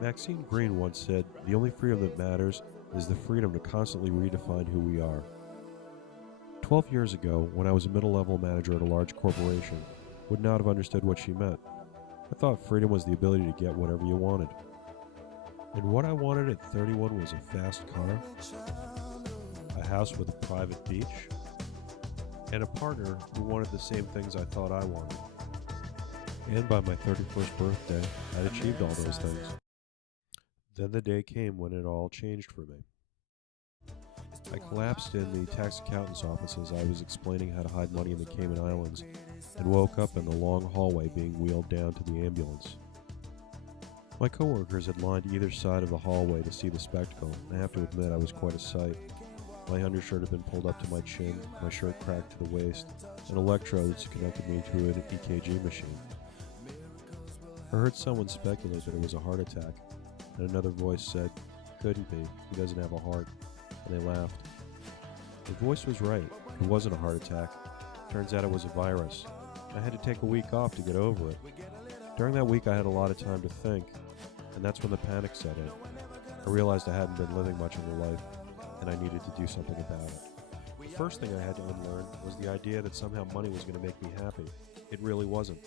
Maxine Greene once said, "The only freedom that matters is the freedom to constantly redefine who we are." 12 years ago, when I was a middle-level manager at a large corporation, would not have understood what she meant. I thought freedom was the ability to get whatever you wanted. And what I wanted at 31 was a fast car, a house with a private beach, and a partner who wanted the same things I thought I wanted. And by my 31st birthday, I'd achieved all those things. Then the day came when it all changed for me. I collapsed in the tax accountant's office as I was explaining how to hide money in the Cayman Islands, and woke up in the long hallway being wheeled down to the ambulance. My coworkers had lined either side of the hallway to see the spectacle, and I have to admit I was quite a sight. My undershirt had been pulled up to my chin, my shirt cracked to the waist, and electrodes connected me to an EKG machine. I heard someone speculate that it was a heart attack, and another voice said, "Couldn't be, he doesn't have a heart," and they laughed. The voice was right, it wasn't a heart attack. Turns out it was a virus. I had to take a week off to get over it. During that week I had a lot of time to think, and that's when the panic set in. I realized I hadn't been living much of a life, and I needed to do something about it. The first thing I had to unlearn was the idea that somehow money was going to make me happy. It really wasn't.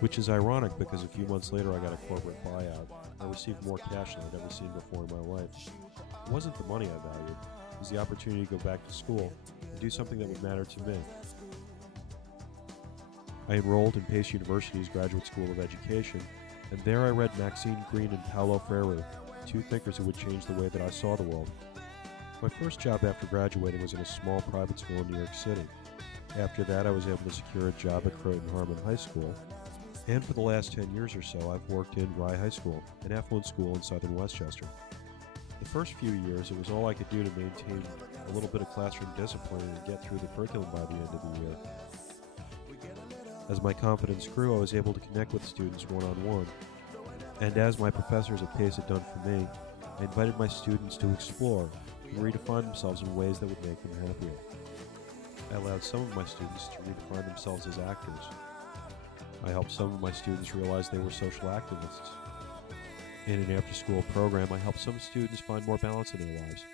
Which is ironic because a few months later I got a corporate buyout. I received more cash than I'd ever seen before in my life. It wasn't the money I valued, it was the opportunity to go back to school and do something that would matter to me. I enrolled in Pace University's Graduate School of Education, and there I read Maxine Greene and Paulo Freire, two thinkers who would change the way that I saw the world. My first job after graduating was in a small private school in New York City. After that, I was able to secure a job at Croton Harmon High School, and for the last 10 years or so, I've worked in Rye High School, an affluent school in southern Westchester. The first few years, it was all I could do to maintain a little bit of classroom discipline and get through the curriculum by the end of the year. As my confidence grew, I was able to connect with students one-on-one, and as my professors at Pace had done for me, I invited my students to explore and redefine themselves in ways that would make them happier. I allowed some of my students to redefine themselves as actors. I helped some of my students realize they were social activists. In an after-school program, I helped some students find more balance in their lives,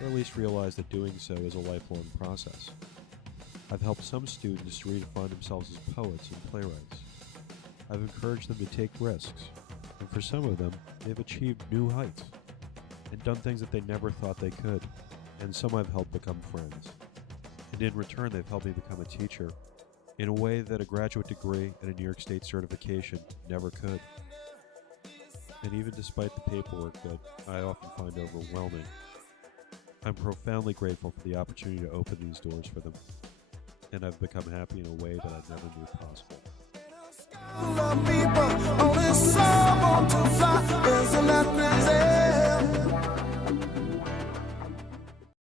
or at least realize that doing so is a lifelong process. I've helped some students to redefine themselves as poets and playwrights. I've encouraged them to take risks, and for some of them, they've achieved new heights and done things that they never thought they could, and some I've helped become friends. And in return, they've helped me become a teacher in a way that a graduate degree and a New York State certification never could. And even despite the paperwork that I often find overwhelming, I'm profoundly grateful for the opportunity to open these doors for them, and I've become happy in a way that I never knew possible.